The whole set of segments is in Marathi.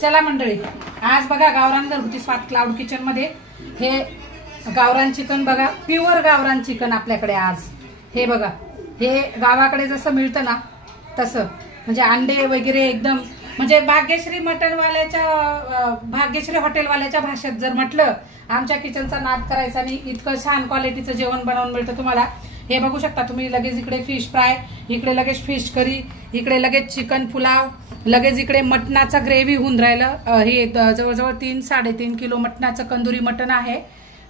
चला मंडळी, आज बघा गावरान घरगुती स्वाद क्लाउड किचन मध्ये हे गावरान चिकन बघा, प्युअर गावरान चिकन आपल्याकडे आज. हे बघा, हे गावाकडे जसं मिळतं ना तसं, म्हणजे अंडे वगैरे एकदम, म्हणजे भाग्यश्री मटनवाल्याच्या भाग्यश्री हॉटेलवाल्याच्या भाषेत जर म्हटलं, आमच्या किचनचा नाद करायचा आणि इतकं छान क्वालिटीचं जेवण बनवून मिळतं तुम्हाला. हे बघू शकता तुम्ही, लगेच इकडे फिश फ्राय, इकडे लगेच फिश करी, इकडे लगेच चिकन पुलाव, लगेच इकडे मटणाचा ग्रेव्ही होऊन राहिलं. हे जवळजवळ 3-3.5 किलो मटणाचं कंदुरी मटण आहे.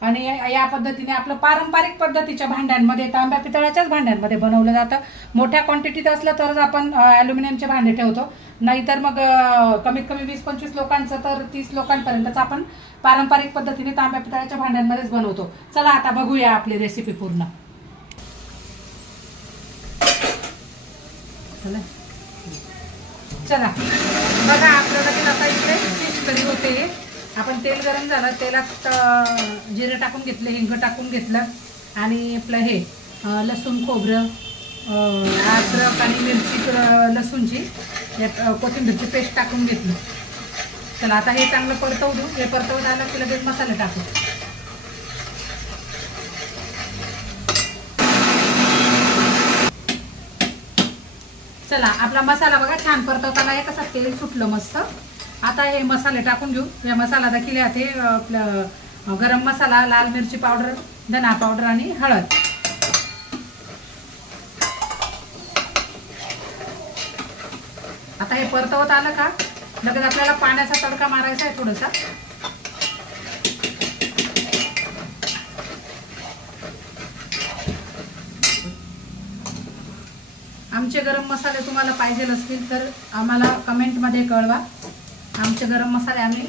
आणि या पद्धतीने आपलं पारंपरिक पद्धतीच्या भांड्यांमध्ये, तांब्या पितळाच्याच भांड्यांमध्ये बनवलं जातं. मोठ्या क्वांटिटीत असलं तरच आपण अल्युमिनियमचे भांडे ठेवतो, नाहीतर मग कमीत कमी 20-25 लोकांचं तर 30 लोकांपर्यंतच आपण पारंपरिक पद्धतीने तांब्या पितळाच्या भांड्यांमध्येच बनवतो. चला आता बघूया आपली रेसिपी पूर्ण. चला बघा, आपल्याला आता इकडे फिश करी होते. आपण तेल गरम झालं, तेलात जिरे टाकून घेतले, हिंग टाकून घेतलं आणि आपलं हे लसूण खोबरं, अद्रक आणि मिरची, लसूणची कोथिंबीरची पेस्ट टाकून घेतली. चला आता हे चांगलं परतवू देऊ. हे परतवून आलं की लगेच मसाले टाकू. चला आपला मसाला बघा छान परतवताना हे कसं तेल सुटलं मस्त. आता हे मसाले टाकून घेऊ. हे मसाला देखील आहे आपलं गरम मसाला, लाल मिरची पावडर, धना पावडर आणि हळद. आता हे परतवत आलं का लगेच आपल्याला पाण्याचा तडका मारायचा आहे थोडासा. आमचे गरम मसाले तुम्हाला पाहिजे असतील तर आम्हाला कमेंटमध्ये कळवा. आमचे गरम मसाले आम्ही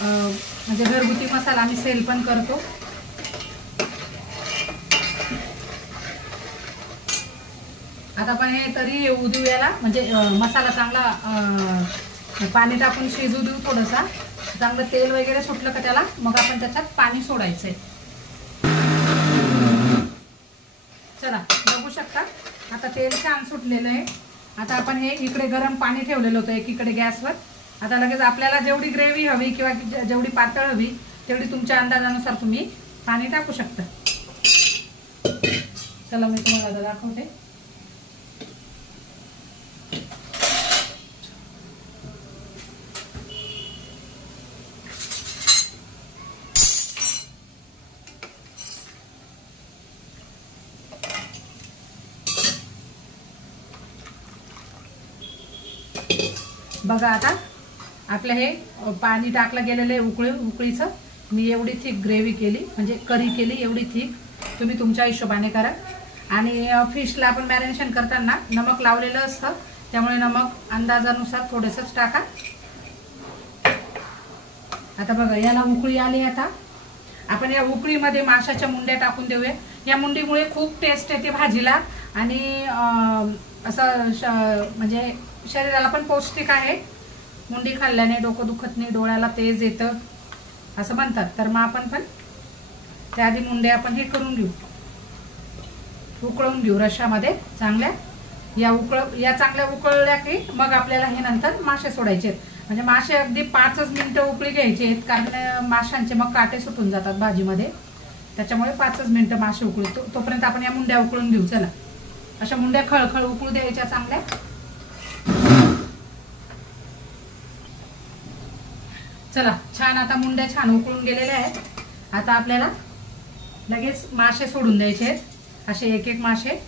म्हणजे घरगुती मसाला आम्ही सेल पण करतो. आता पण हे तरी येऊ देऊ याला, म्हणजे मसाला चांगला पाणी टाकून शिजू देऊ. थोडंसा चांगलं तेल वगैरे सुटलं का त्याला मग आपण त्याच्यात पाणी सोडायचंय. चला बघू शकता आता तेल छान सुटलेलं आहे. आता आपण हे इकडे गरम पाणी ठेवलेलं होतं एकीकडे गॅसवर. आता लगेच आपल्याला जेवढी ग्रेव्ही हवी किंवा जेवढी पातळ हवी तेवढी तुमच्या अंदाजानुसार तुम्ही पाणी टाकू शकता. चला मी तुम्हाला आता दाखवते. बघा आता आपलं हे पाणी टाकलं गेलेलं आहे उकळीचं. मी एवढी थिक ग्रेव्ही केली, म्हणजे करी केली एवढी थिक. तुम्ही तुमच्या हिशोबाने करा. आणि फिशला आपण मॅरिनेशन करताना नमक लावलेलं असतं, त्यामुळे नमक अंदाजानुसार थोडंसंच टाका. आता बघा याला उकळी आली. आता आपण या उकळीमध्ये माशाच्या मुंड्या टाकून देऊया. या मुंडीमुळे खूप टेस्ट येते भाजीला आणि असं म्हणजे शरीराला पण पौष्टिक आहे. मुंडी खाल्ल्याने डोकं दुखत नाही, डोळ्याला तेज येतं असं म्हणतात. तर मग आपण पण त्याआधी मुंड्या आपण हे करून घेऊ, उकळून घेऊ रश्श्यामध्ये चांगल्या. या चांगल्या उकळल्या की मग आपल्याला हे नंतर मासे सोडायचे आहेत. म्हणजे मासे अगदी 5 मिनिटं उकळी घ्यायचे आहेत, कारण माशांचे मग काटे सुटून जातात भाजीमध्ये. त्याच्यामुळे 5 मिनिटं मासे उकळू. तोपर्यंत आपण या मुंड्या उकळून घेऊ. चला अशा मुंड्या खळखळ उकळू द्यायच्या चांगल्या. चला छान आता मुंड्या छान उकळून गेलेल्या आहेत. आता आपल्याला लगेच मासे सोडून द्यायचे आहेत. असे एक एक मासे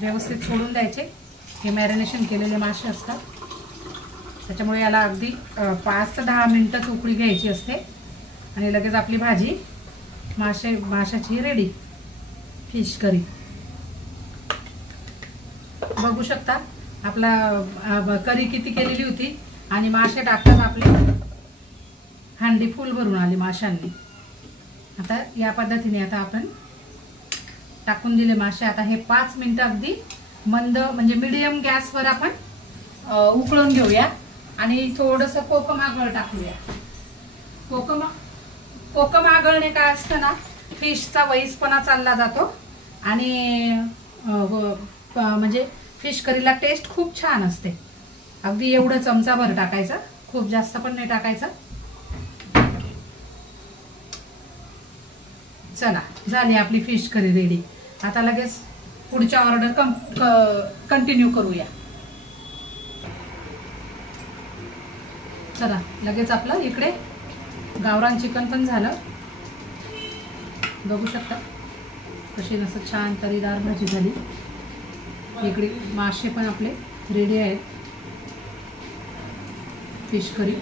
व्यवस्थित सोडून द्यायचे. हे मॅरिनेशन केलेले मासे असतात, त्याच्यामुळे याला अगदी 5 ते 10 मिनिटच उकळी घ्यायची असते. आणि लगेच आपली भाजी माशाची रेडी, फिश करी. बघू शकता आपला करी किती केलेली होती आणि मासे टाकतात आपली हांडी फुल भरून आली माशांनी. आता या पद्धतीने आता आपण टाकून दिले मासे. आता हे 5 मिनिटं अगदी मंद म्हणजे मीडियम गॅसवर आपण उकळून घेऊया. आणि थोडंसं कोकम आगळ टाकूया. कोकम आगळने काय असतं ना, फिशचा वईसपणा चालला जातो आणि म्हणजे फिश करीला टेस्ट खूप छान असते. अगदी एवढं चमचाभर टाकायचं खूप जास्त पण नाही टाकायचं. चला, झाली आपली फिश करी रेडी. आता लगेच पुढच्या ऑर्डर कंटिन्यू करूया. चला, लगेच आपलं इकडे गावरान चिकन पण झालं. बघू शकता कशी नसं छान तरीदार भाजी झाली. इकडे मासे पण आपले रेडी आहेत. Fish curry.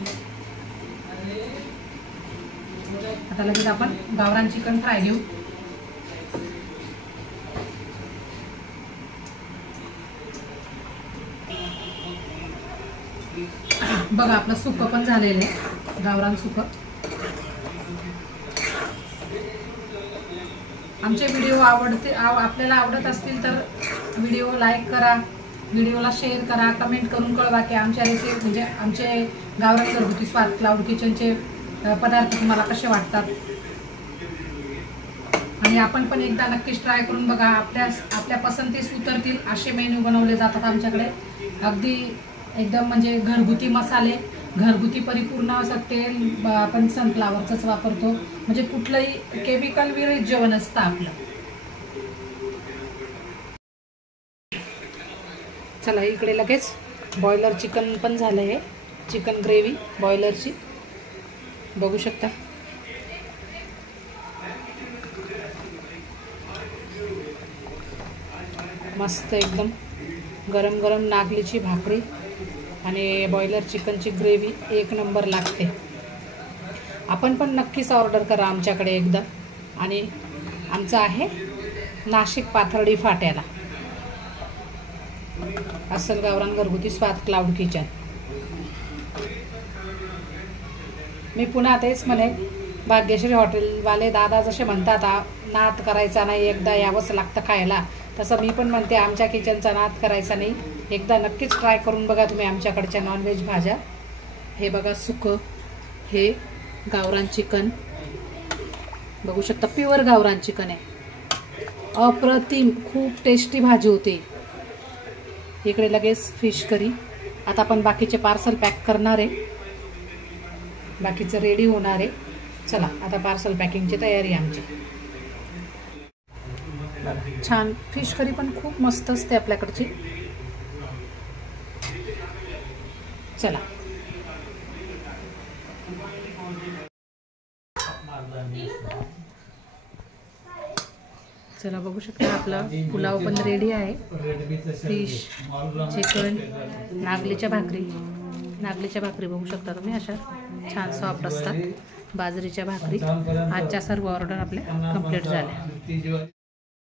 आता लगेच आपण गावरान चिकन फ्राय घेऊ. बघा आपलं सुकं पण झालेलं आहे, गावरान सुकं. आमचे व्हिडिओ आपल्याला आवडत असतील तर व्हिडिओ लाईक करा, व्हिडिओला शेअर करा, कमेंट करून कळवा की आमच्या रेसिपी म्हणजे आमचे गावरान घरगुती स्वाद क्लाउड किचनचे पदार्थ तुम्हाला कसे वाटतात. आणि आपण पण एकदा नक्कीच ट्राय करून बघा. आपल्या पसंतीस उतरतील असे मेन्यू बनवले जातात आमच्याकडे. अगदी एकदम म्हणजे घरगुती मसाले, घरगुती परिपूर्ण असं तेल आपण सनफ्लावरचंच वापरतो. म्हणजे कुठलंही केमिकल विरहित जेवण असतं आपलं. चला, इकडे लगेच बॉयलर चिकन पण झालं आहे. चिकन ग्रेव्ही बॉयलरची बघू शकता. मस्त एकदम गरम गरम नागलीची भाकरी आणि बॉयलर चिकनची ग्रेव्ही एक नंबर लागते. आपण पण नक्कीच ऑर्डर करा आमच्याकडे एकदा. आणि आमचं आहे नाशिक पाथर्डी फाट्याला अस्सल गावरान घरगुती स्वाद क्लाउड किचन. मी पुन्हा तेच म्हणेन, भाग्यश्री हॉटेलवाले दादा जसे म्हणतात नाद करायचा नाही, एकदा यावंच लागतं खायला, तसं मी पण म्हणते आमच्या किचनचा नाद करायचा नाही. एकदा नक्कीच ट्राय करून बघा तुम्ही आमच्याकडच्या नॉनव्हेज भाज्या. हे बघा सुकं, हे गावरान चिकन बघू शकता. प्युअर गावरान चिकन आहे. अप्रतिम, खूप टेस्टी भाजी होती. इकडे लगेच फिश करी. आता आपण बाकीचे पार्सल पॅक करणार आहे, बाकीचं रेडी होणार आहे. चला, आता पार्सल पॅकिंगची तयारी आमची. छान फिश करी पण खूप मस्त असते आपल्याकडची. चला, चला बघू शकता आपला पुलाव पण रेडी आहे. फिश, चिकन, नागलीच्या भाकरी बघू शकता तुम्ही, अशा छान सॉफ्ट असतात. बाजरीच्या भाकरी. आजच्या सर्व ऑर्डर आपल्या कंप्लीट झाल्या.